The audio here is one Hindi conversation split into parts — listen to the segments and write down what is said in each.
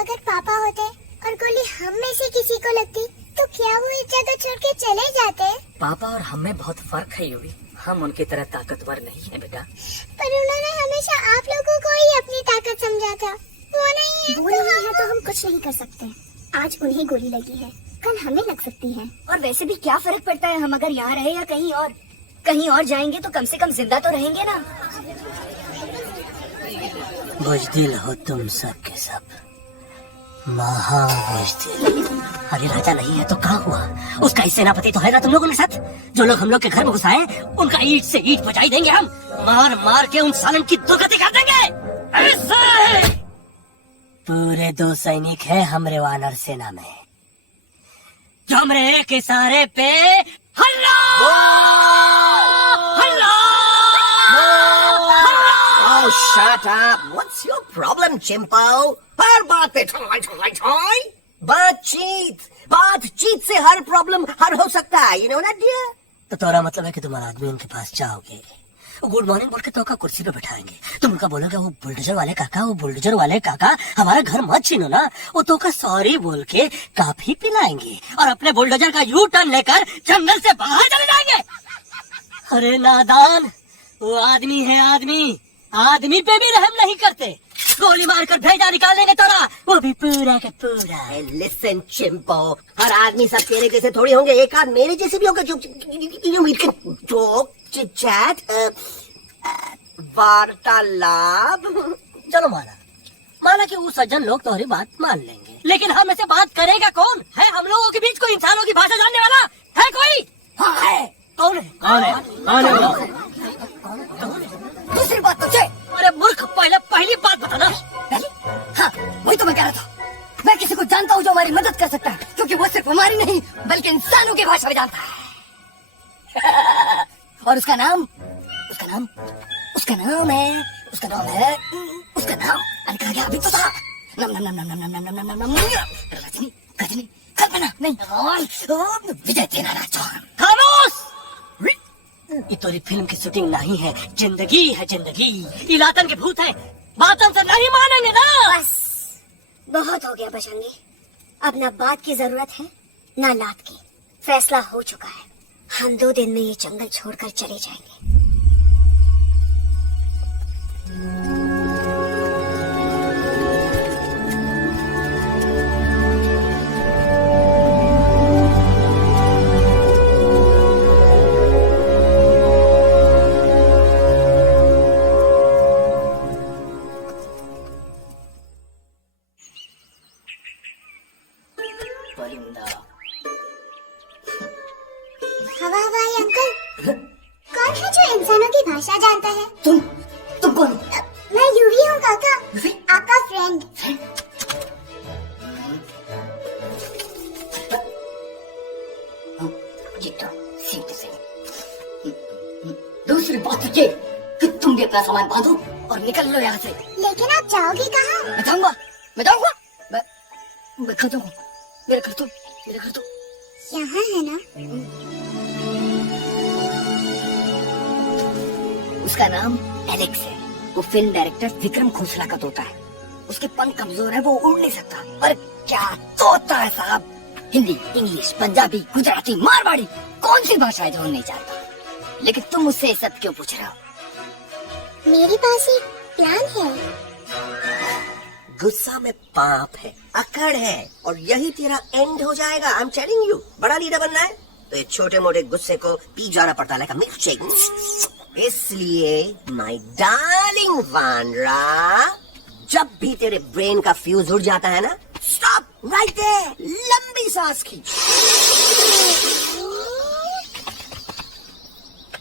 अगर पापा होते और गोली हम में से किसी को लगती तो क्या वो इस जगह छोड़ के चले जाते? पापा और हम में बहुत फर्क है यूवी। हम उनकी तरह ताकतवर नहीं है बेटा। पर उन्होंने हमेशा आप लोगों को ही अपनी ताकत समझा था। वो नहीं है तो हम कुछ नहीं कर सकते। आज उन्हें गोली लगी है, कल हमें लग सकती है। और वैसे भी क्या फर्क पड़ता है हम अगर यहाँ रहे या कहीं और जाएंगे तो कम से कम जिंदा तो रहेंगे ना। बुज़दिल हो तुम सब के सब, महाबुज़दिल। अरे राजा नहीं है तो क्या हुआ? उसका ही सेनापति तो है ना तुम लोगों के साथ। जो लोग हम लोग के घर में घुसाए उनका ईंट से ईंट बजाई देंगे हम। मार मार के उन सालन की दुर्गति कर देंगे। ऐसे पूरे 2 सैनिक है हमरे वानर सेना में, जो हमरे एक इशारे पे हल्ला हल्ला। Oh, shut up! What's your problem, चिंपो? हर बात पे ठोय ठोय ठोय। बातचीत से हर प्रॉब्लम हल हो सकता है, you know that dear? तो तोरा मतलब है कि तुम्हारा आदमी उनके पास जाओगे, गुड मॉर्निंग बोल के तो कुर्सी पे बैठाएंगे, तुम उनका बोलोगे वो बुलडोजर वाले काका हमारा घर मत छीनो ना। वो तो का सॉरी बोल के काफी पिलाएंगे और अपने बुलडोजर का यू टर्न लेकर जंगल से बाहर चले जाएंगे। अरे नादान, वो आदमी है आदमी पे भी रहम नहीं करते। गोली मारकर भेजा निकाल देंगे तोरा, वो भी पूरा का पूरा। Hey, listen, चिंपो, हर आदमी सब तेरे जैसे थोड़ी होंगे, एक आध मेरे जैसे भी होंगे। जो चिट-चैट, वार्तालाप। चलो माना कि वो सज्जन लोग तुम्हारी बात मान लेंगे, लेकिन हम ऐसे बात करेगा कौन है? हम लोगों के बीच कोई इंसानों की भाषा जानने वाला है कोई? हाँ है। कौन है? दूसरी बात तुझे। अरे मूर्ख, पहली बात बताना। हाँ, वही तो मैं कह रहा था। मैं किसी को जानता हूँ जो हमारी मदद कर सकता है, क्योंकि वो सिर्फ हमारी नहीं बल्कि इंसानों की भाषा में जानता है। और उसका नाम है अरे कहा गया अभी तो था। रजनी, कल्पना नहीं, विजय तेनालीराम चौहान। खामोश! ये तोरी फिल्म की शूटिंग नहीं है, जिंदगी है जिंदगी। इलातन के भूत है, बातन से नहीं मानेंगे ना। बस बहुत हो गया बजरंगी, अब ना बात की जरूरत है ना लात की। फैसला हो चुका है, हम 2 दिन में ये जंगल छोड़कर चले जाएंगे। हवाई अंकल, कौन है जो इंसानों की भाषा जानता है? तुम कौन? मैं यूवी हूँ काका, आपका फ्रेंड। दूसरी बात ये कि तुम भी अपना सामान बांधो और निकल लो यहाँ से। लेकिन आप जाओगे कहाँ? मैं जाऊंगा। मैं खा जाऊंगा। मेरा घर तो यहाँ है ना? उसका नाम एलेक्स है। वो फिल्म डायरेक्टर विक्रम खोसला का तोता है। उसके पंख कमजोर है, वो उड़ नहीं सकता। पर क्या तोता है साहब। हिंदी, इंग्लिश, पंजाबी, गुजराती, मारवाड़ी, कौन सी भाषा है जो नहीं जानता? लेकिन तुम मुझसे सब क्यों पूछ रहे हो? मेरे पास एक प्लान है। गुस्सा में पाप है, अकड़ है, और यही तेरा एंड हो जाएगा। I am telling you. बड़ा लीडर बनना है तो ये छोटे मोटे गुस्से को पी जाना पड़ता है, मिल्क शेक। इसलिए माय डार्लिंग वानरा, जब भी तेरे ब्रेन का फ्यूज उड़ जाता है ना, स्टॉप राइट देयर, लंबी सांस खींच।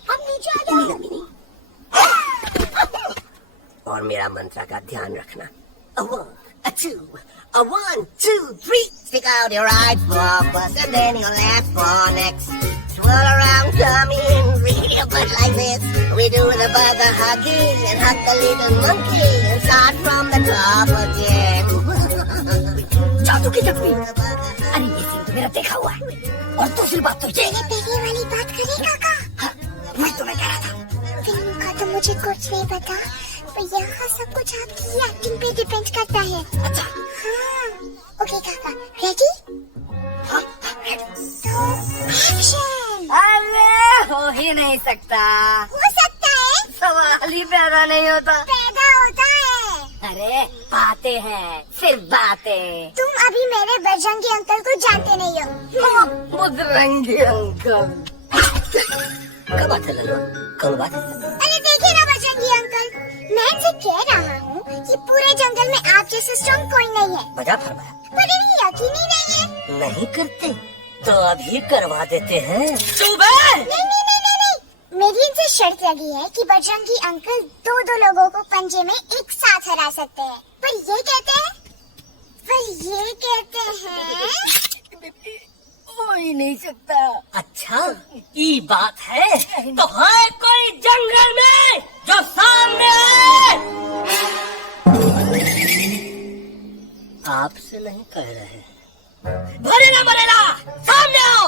अब नीचे आ जाओ। और मेरा मंत्र का ध्यान रखना। A 1, a 2, a 1, 2, 3. Stick out your right paw first and then your left paw next. Swirl around, come in, real good like this. We do the burger hugging and hug the little monkey and start from the top again. जादू की जख्मी। अरे ये सीन तो मेरा देखा हुआ है। और दूसरी बात तो ये पहले वाली बात करेगा का? हाँ, वही तो मैं कह रहा था। फिल्म का तो मुझे कुछ नहीं पता, तो यहाँ सब कुछ आपकी एक्टिंग पे डिपेंड करता है। अच्छा हाँ, ओके काका, रेडी? हाँ, तो एक्शन। अरे हो ही नहीं सकता, हो सकता है, सवाल ही पैदा नहीं होता। पैदा होता है। अरे बातें हैं, सिर्फ बातें। तुम अभी मेरे बजरंगी अंकल को जानते नहीं हो। बजरंगी अंकल क्या बात है लल्लू, कौन बात है? अरे देखिए ना बजरंगी अंकल, मैं इनसे कह रहा हूँ कि पूरे जंगल में आप जैसे स्ट्रॉन्ग कोई नहीं है। बजा फरमाया। पर इन्हें यकीन ही नहीं है। नहीं करते तो अभी करवा देते हैं। सुबह नहीं नहीं नहीं नहीं नहीं, मेरी इनसे शर्त लगी है कि बजरंगी अंकल दो लोगों को पंजे में एक साथ हरा सकते हैं। पर ये कहते हैं हो ही नहीं सकता। अच्छा ये बात है, तो है कोई जंगल में जो सामने आए? आपसे नहीं कह रहे, भरेला मरेला सामने आओ।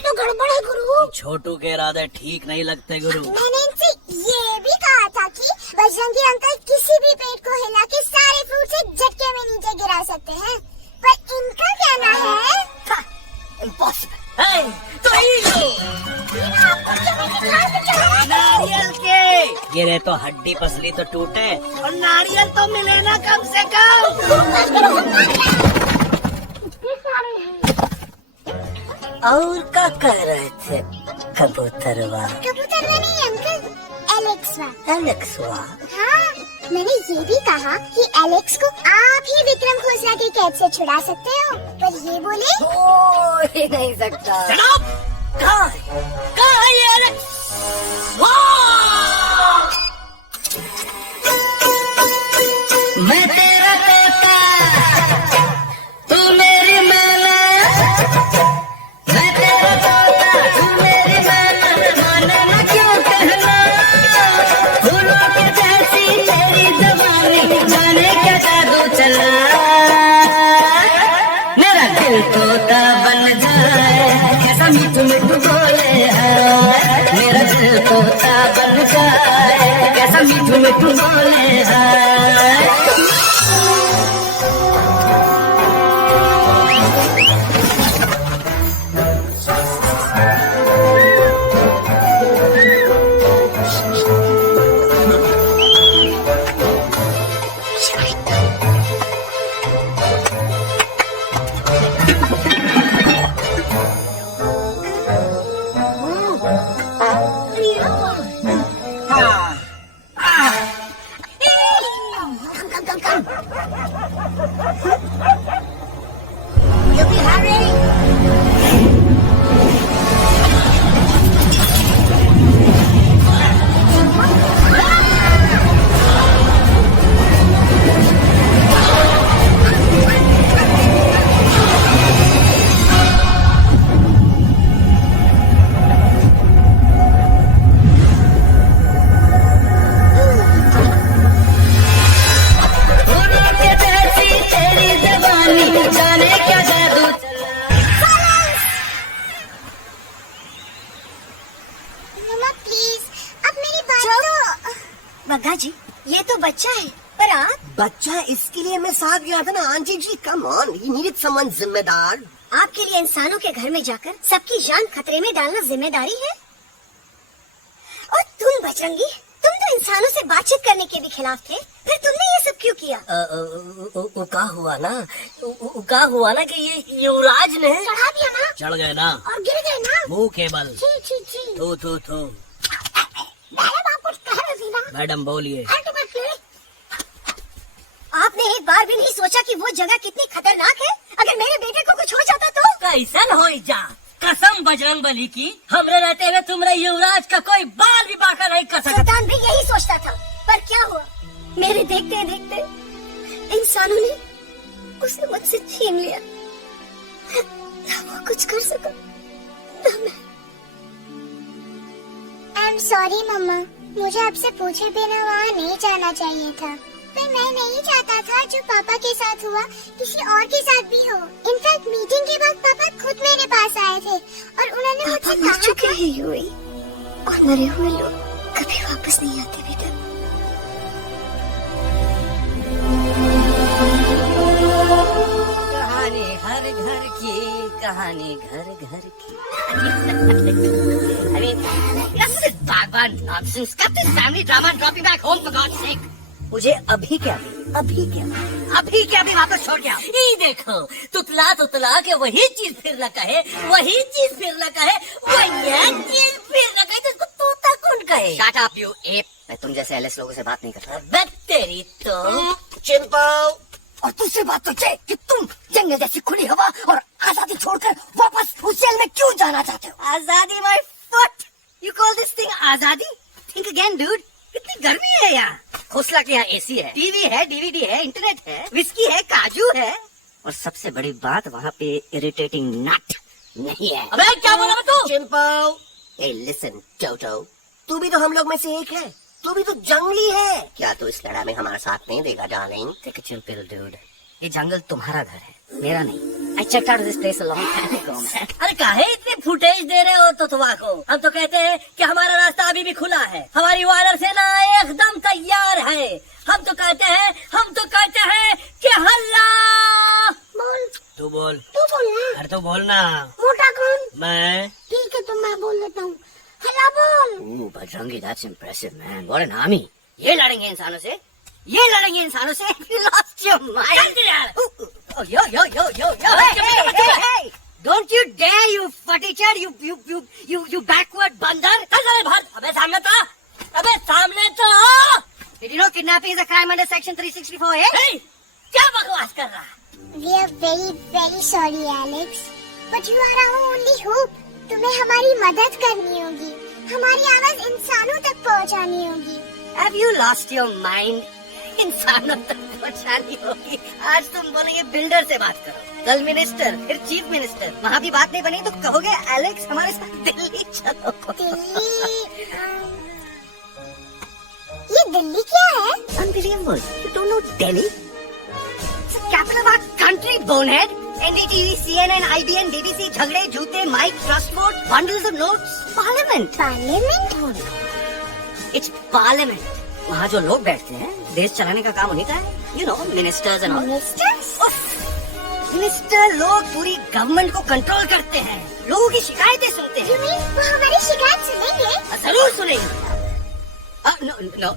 तो गड़बड़ है गुरु। छोटू के इरादे ठीक नहीं लगते गुरु। मैंने इनसे ये भी कहा था कि बजरंगी अंकल किसी भी पेड़ को हिला के सारे फ्रूट से झटके में नीचे गिरा सकते हैं, पर इनका कहना है इम्पॉसिबल। तो ही लो नारियल के गिरे तो हड्डी पसली तो टूटे, और नारियल तो मिले ना कम से कम। और क्या कह रहे थे? कबूतरवा कबूतरवा नहीं अंकल, एलेक्सवा। एलेक्सवा। हाँ, मैंने ये भी कहा कि एलेक्स को आप ही विक्रम खोसला के कैद से छुड़ा सकते हो, पर ये बोले हो ही नहीं सकता। कहाँ है ये एलेक्स? मैं तेरा तोता, तू मेरी मैना। मैं तेरा तोता, तू मेरी मैना। माने ना क्यों कहना, फूलों की जैसी तेरी जवानी, जाने क्या जादू चला। मेरा दिल तोता बन जाए, कैसा मीठू मीठू बोले है। मेरा दिल तोता बन जाए, कैसा मीठू मीठू बोले है। बग्गा जी, ये तो बच्चा है, पर आप? बच्चा इसके लिए मैं साथ गया था ना aunty ji. Come on, you needed someone जिम्मेदार। आपके लिए इंसानों के घर में जाकर सबकी जान खतरे में डालना जिम्मेदारी है? और तुम बजरंगी, तुम तो इंसानों से बातचीत करने के भी खिलाफ थे, फिर तुमने ये सब क्यों किया? का हुआ ना कि ये युवराज ने चढ़ा दिया ना, चढ़ गए ना और गिर गए ना, मुंह केबल। छी। थू मैडम आप कुछ कह रही थी ना? मैडम बोलिए। आपने एक बार भी नहीं सोचा कि वो जगह कितनी खतरनाक है? अगर मेरे बेटे को कुछ हो जाता तो? कैसन हो जा, कसम बजरंग बली की, हमरे रहते हुए तुमरे युवराज का कोई बाल भी बांका नहीं कर सकता। सुल्तान भी यही सोचता था, पर क्या हुआ? मेरे देखते देखते इंसानों ने उसे मुझसे छीन लिया। ना वो कुछ कर सका, ना मैं। I'm sorry मम्मा, मुझे आपसे पूछे बिना वहाँ नहीं जाना चाहिए था, पर मैं नहीं चाहता था जो पापा के साथ हुआ किसी और के साथ भी हो। इनफैक्ट मीटिंग के बाद पापा खुद मेरे पास आए थे और उन्होंने मुझसे कहा मर चुके हैं यूई, और मरे हुए लोग कभी वापस नहीं आते बेटा। कहानी हर घर की, कहानी घर घर की। I mean, this is bad nonsense. Cut this family drama and drop me back home for God's sake. मुझे अभी के अभी वापस छोड़ के आओ। ये देखो, तुतला के वही चीज फिर न कहे, वही चीज फिर न कहे, वही चीज फिर न कहे, तो इसको तोता कौन कहे? Shut up, you ape. मैं तुम जैसे एलएस लोगों से बात नहीं करता। बस तेरी तो चिंपल, और दूसरी बात तो ये कि तुम जंगल जैसी खुली हवा और आजादी छोड़कर वापस उस जेल में क्यों जाना चाहते हो? आजादी my foot. You call this thing आजादी? Think again, dude. कितनी गर्मी है यहाँ। खोसला के यहाँ एसी है, टीवी है, डीवीडी है, इंटरनेट है, विस्की है, काजू है, और सबसे बड़ी बात वहाँ पे इरिटेटिंग नट नहीं है। अबे क्या बोला मैं तू? चिंपल, hey listen, टोटो, तू भी तो हम लोग में से एक है। तू भी तो जंगली है। क्या तू इस लड़ाई में हमारा साथ नहीं देगा darling? Take a chill pill, dude. ये जंगल तुम्हारा घर है, मेरा नहीं। I checked out this place a long time ago, man. अरे काहे इतने फुटेज दे रहे हो तुतवा को? हम तो कहते हैं कि हमारा रास्ता अभी भी खुला है, हमारी वानर सेना एकदम तैयार है। हम तो कहते हैं कि हल्ला। बोल, तू बोल। तू बोलना। अरे तू बोलना। मोटा कौन? मैं। ठीक है तो मैं बोल देता हूँ। हल्ला बोल। Ooh, Bajrangi, that's impressive, man. What an army. ये लड़ेंगे इंसानों से? ये लड़ेंगे इंसानों से? You lost your mind. चल यार। Oh, yo. Hey. Don't you dare, you furniture, you backward bundar. अरे भाग, अबे सामने तो हो। Did you know kidnapping is a crime under section 364A? हे, क्या बकवास कर रहा है? We are very, very sorry, Alex. But you are our only hope. तुम्हें हमारी मदद करनी होगी, हमारी आवाज इंसानों तक पहुंचानी होगी। Have you lost your mind? इंसानों तक पहुंचानी होगी। आज तुम बोलेंगे बिल्डर से बात करो, कल मिनिस्टर, फिर चीफ मिनिस्टर। वहाँ भी बात नहीं बनी तो कहोगे एलेक्स हमारे साथ दिल्ली चलो। दिल्ली, ये दिल्ली क्या है? Unbelievable. You don't know Delhi? It's the capital of our country, bonehead. NDTV, CNN, IBN, BBC, झगड़े, जूते, mike, trust vote, bundles of notes, parliament. Parliament? It's parliament. वहाँ जो लोग बैठते हैं, देश चलाने का काम उन्हीं का है। You know, ministers and all. Ministers? Minister लोग पूरी गवर्नमेंट को कंट्रोल करते हैं, लोगों की शिकायतें सुनते You हैं। mean वो हमारी शिकायत सुनेंगे? जरूर सुनेंगे। No.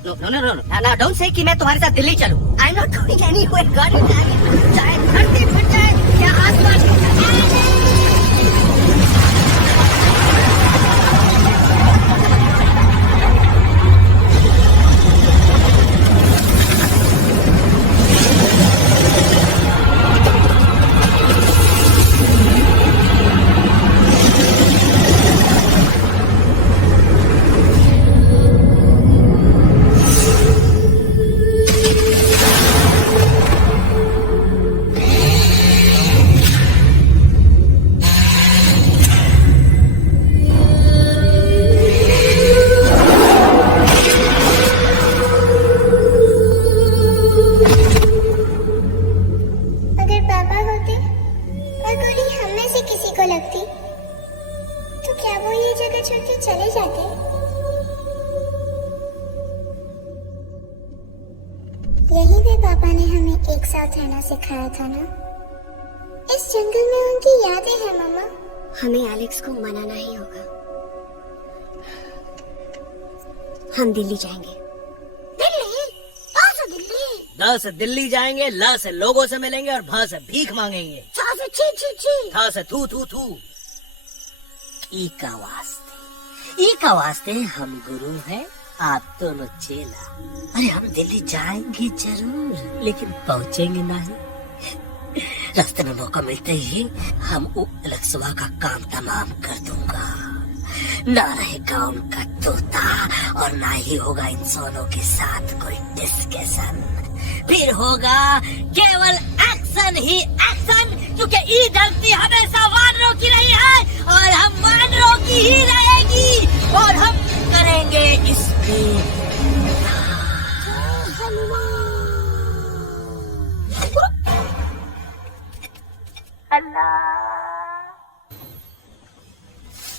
Now don't say कि मैं तुम्हारे साथ दिल्ली चलूं। I'm not going anywhere. God, चाहे धरती फट जाए या आसमान फट जाए। अगर पापा होते और गोली हम में से किसी को लगती तो क्या वो ये जगह छोड़ के चले जाते? यही पे पापा ने हमें एक साथ रहना सिखाया था ना। इस जंगल में उनकी यादें हैं मम्मा। हमें एलेक्स को मनाना ही होगा। हम दिल्ली जाएंगे। दिल्ली? कहाँ से दिल्ली? द से दिल्ली जाएंगे, ल से लोगों से मिलेंगे और भ से भीख मांगेंगे, कहाँ से छी? थ से थू। ई का वास्ते हम गुरु हैं, आप दोनों चेला। अरे हम दिल्ली जाएंगे जरूर, लेकिन पहुंचेंगे नहीं। रास्ते में मौका मिलते ही हम वो अलगसवा का काम तमाम कर दूंगा। ना रहेगा उनका तोता और ना ही होगा इंसानों के साथ कोई डिस्कशन। फिर होगा केवल एक्शन ही एक्शन, क्योंकि ये धरती हमेशा वानरों की रही है और हम वानरों की ही रहेगी और हम करेंगे इसमें।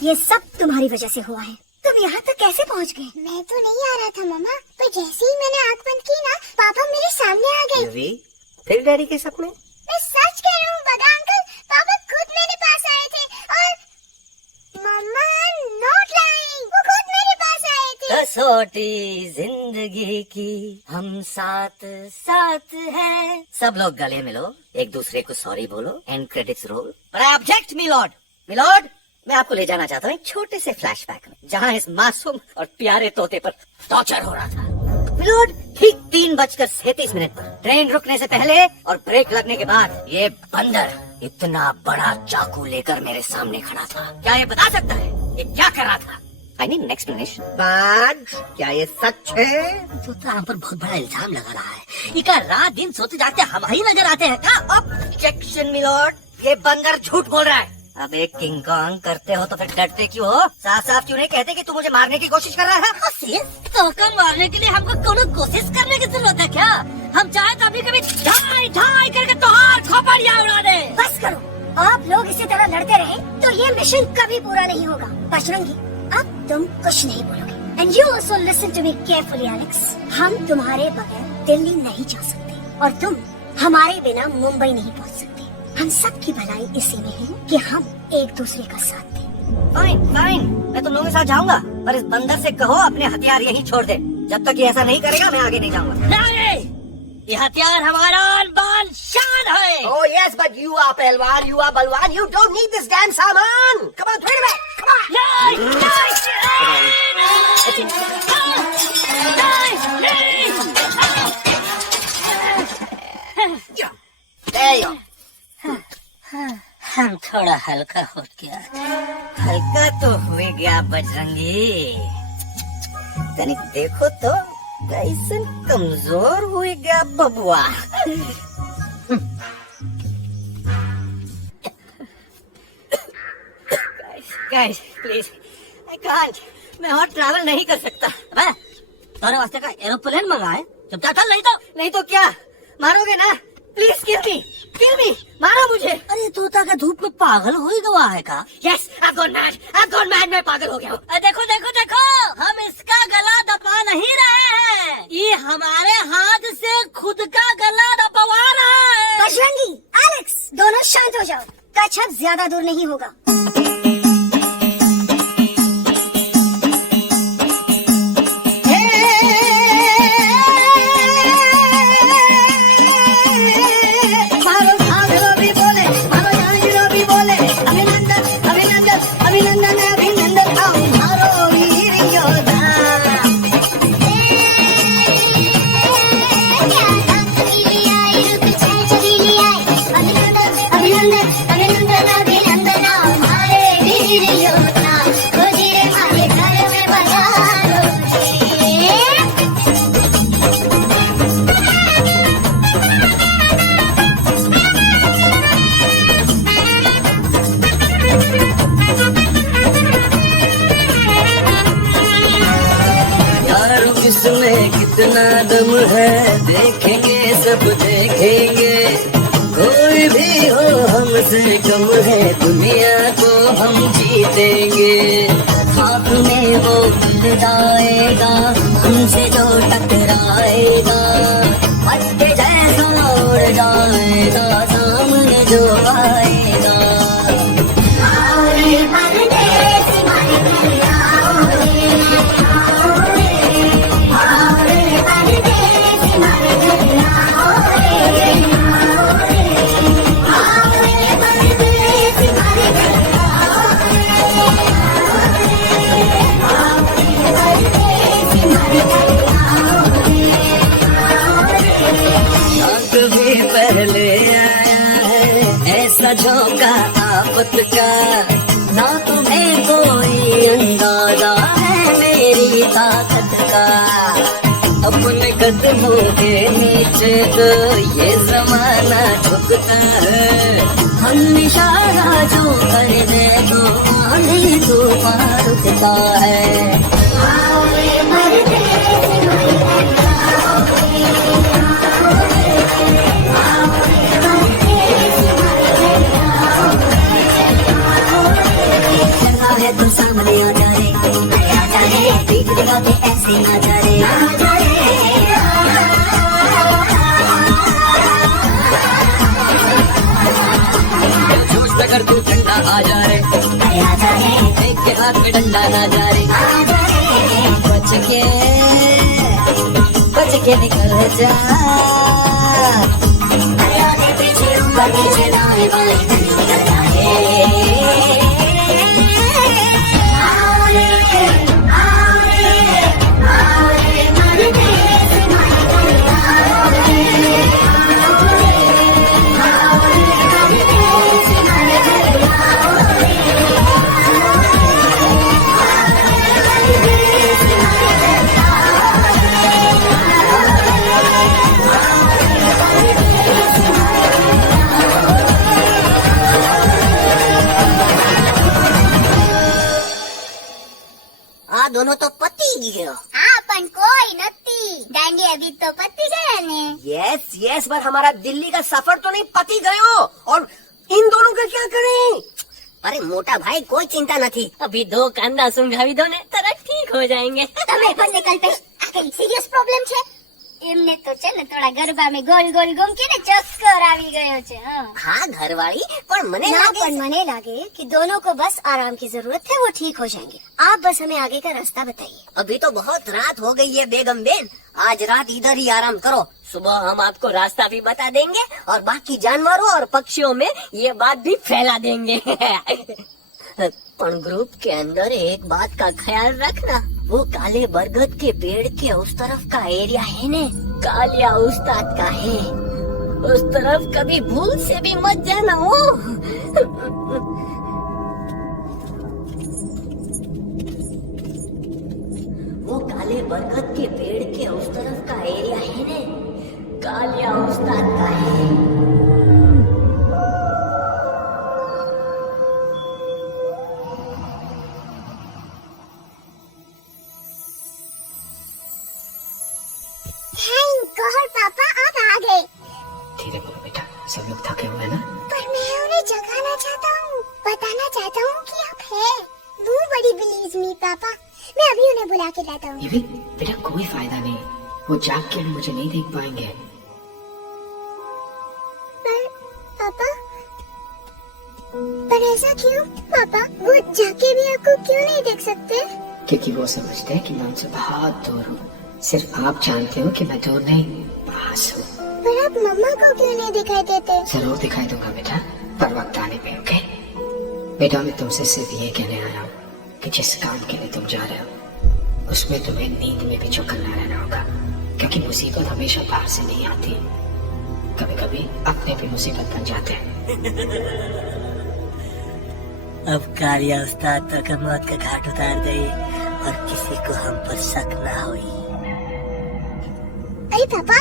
ये सब तुम्हारी वजह से हुआ है। तुम यहाँ तक कैसे पहुँच गए? मैं तो नहीं आ रहा था मामा, पर जैसे ही मैंने आँख बंद की ना, पापा मेरे सामने आ गए। रवि, फिर डैडी के सपने? मैं सच कह रहा हूँ बगा अंकल, पापा खुद मेरे पास आए थे और मम्मा नॉट लाइंग, वो खुद मेरे पास आए थे। कसौटी जिंदगी की हम साथ साथ हैं। सब लोग गले मिलो, एक दूसरे को सॉरी बोलो, एंड क्रेडिट्स रोल। पर आई ऑब्जेक्ट मिलॉर्ड, मैं आपको ले जाना चाहता हूँ एक छोटे से फ्लैशबैक में, जहाँ इस मासूम और प्यारे तोते पर टॉर्चर हो रहा था। मिलॉर्ड, ठीक 3:37 पर ट्रेन रुकने से पहले और ब्रेक लगने के बाद ये बंदर इतना बड़ा चाकू लेकर मेरे सामने खड़ा था। क्या ये बता सकता है ये क्या कर रहा था? I need an explanation. बाज, क्या ये सच है? तो हम पर बहुत बड़ा इल्जाम लगा रहा है। ये क्या रात दिन सोते जागते हम ही नजर आते हैं क्या? ऑब्जेक्शन मिलॉर्ड, ये बंदर झूठ बोल रहा है। अब एक किंग कॉन्ग करते हो तो फिर डरते क्यों हो? साफ साफ क्यों नहीं कहते कि तू मुझे मारने की कोशिश कर रहा है? तो मारने के लिए हमको कोनो कोशिश करने की जरूरत है क्या? हम चाहे तो अभी कभी ढाई करके तोहार खोपड़ियाँ उड़ा दे। बस करो, आप लोग इसी तरह लड़ते रहे तो ये मिशन कभी पूरा नहीं होगा। बजरंगी, अब तुम कुछ नहीं बोलोगे। And you also listen to me carefully Alex. हम तुम्हारे बगैर दिल्ली नहीं जा सकते और तुम हमारे बिना मुंबई नहीं पहुंच सकते। हम सब की भलाई इसी में है कि हम एक दूसरे का साथ दें। फाइन, मैं तुम लोगों के साथ जाऊंगा, पर इस बंदर से कहो अपने हथियार यहीं छोड़ दे। जब तक ये ऐसा नहीं करेगा मैं आगे नहीं जाऊंगा। नहीं, ये हथियार हमारा आन-बान शान है। Oh yes, but you are पहलवान, you are बलवान, you don't need this damn सामान. Come on, throw it back. Come on. There you go. हम थोड़ा हल्का हो गया। हल्का तो हुए गया बजरंगी, तनिक देखो तो कैसन कमजोर हुए गया बबुआ। Guys, please, I can't. मैं और ट्रैवल नहीं कर सकता। अबे, तुम्हारे वास्ते का एरोप्लेन मंगाए? चुपचाप चल, नहीं तो क्या मारोगे ना? प्लीज किल मी, मारो मुझे। अरे तोता का धूप में पागल हो ही गया है का? Yes, I've gone mad, मैं पागल हो गया हूँ। देखो, हम इसका गला दबा नहीं रहे हैं, ये हमारे हाथ से खुद का गला दबवा रहा है। बजरंगी, एलेक्स, दोनों शांत हो जाओ। कच्छप ज्यादा दूर नहीं होगा। इसमें कितना दम है देखेंगे, सब देखेंगे। कोई भी हो हमसे कम है, दुनिया को हम जीतेंगे। हाथ में वो मिल जाएगा, हमसे जो टकराएगा, पत्ते जैसा उड़ जाएगा, सामने जो आएगा। पहले आया है ऐसा झोंका आफत का, ना तुम्हें कोई अंदाजा है मेरी ताकत का। अपने कदमों के नीचे तो ये जमाना झुकता है, हम इशारा जो कर दे तो आंधी तूफान रुकता है। बेटा आ जा रे, एक के हाथ में डंडा ना जा रे, बच के निकल जा, आगे पीछे ऊपर नीचे दाएं बाएं निकल जाए, आओ रे मारे देश मारे आओ रे આ દોનો તો પતી ગયો. હા પણ કોઈ નથી. દાંડી અભી તો પતી ગયા ને. यस यस पर हमारा दिल्ली का सफर तो नहीं पती गयो. और इन दोनों का क्या करें? अरे मोटा भाई कोई चिंता नहीं, अभी 2 कांदा सुंघावी दो ने तरह ठीक हो जाएंगे. તમે બંને કલ્પેશ આ કઈ સિરિયસ પ્રોબ્લેમ છે? એમને તો છે ને થોડા ગરબામાં ગોલ ગોલ ઘૂમકીને ચક્કર આવી ગયો છે. હા हाँ घरवाली पर मने ना लागे पर मने लागे कि दोनों को बस आराम की जरूरत है, वो ठीक हो जाएंगे. आप बस हमें आगे का रास्ता बताइए. अभी तो बहुत रात हो गई है बेगम बेन, आज रात इधर ही आराम करो, सुबह हम आपको रास्ता भी बता देंगे और बाकी जानवरों और पक्षियों में ये बात भी फैला देंगे. पर ग्रुप के अंदर एक बात का ख्याल रखना, वो काले बरगद के पेड़ के उस तरफ का एरिया है ने, कालिया उस्ताद का है, उस तरफ कभी भूल से भी मत जाना. वो काले बरगद के पेड़ के उस तरफ का एरिया है ने, कालिया उस्ताद का है. थैंक गॉड पापा आप आ गए. धीरे बोलो बेटा, सब लोग थके हुए हैं ना. पर मैं उन्हें जगाना चाहता हूँ, बताना चाहता हूँ कि आप हैं. वो बड़ी बिलीव मी पापा, मैं अभी उन्हें बुला के लाता हूँ. ये भी बेटा कोई फायदा नहीं, वो जाग के मुझे नहीं देख पाएंगे. पर ऐसा क्यों पापा? वो जाके भी आपको क्यों नहीं देख सकते? क्योंकि वो समझते हैं कि मैं उनसे बहुत दूर हूँ. सिर्फ आप जानते हो कि मैं दूर नहीं, पास हूँ. पर आप मम्मा को क्यों नहीं दिखाई देते? जरूर दिखाई दूंगा बेटा, पर वक्त आने पे. ओके बेटा, मैं तुमसे सिर्फ ये कहने आया हूँ कि जिस काम के लिए तुम जा रहे हो उसमें तुम्हें नींद में भी चौकन्ना रहना होगा, क्योंकि मुसीबत हमेशा बाहर से नहीं आती, कभी कभी अपने भी मुसीबत बन जाते हैं. अब कालिया उस्ताद तक मौत का घाट उतार गई और किसी को हम पर शक ना हुई. अरे पापा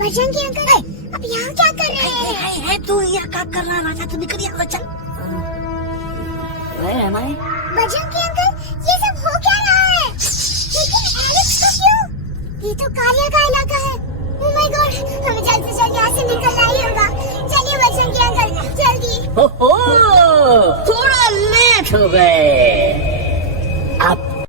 बजरंगी अंकल अब यहाँ क्या कर रहे हैं? तू यहाँ क्या कर रहा राजा? तू निकल यहाँ, चल. Where am I? Bajrangi uncle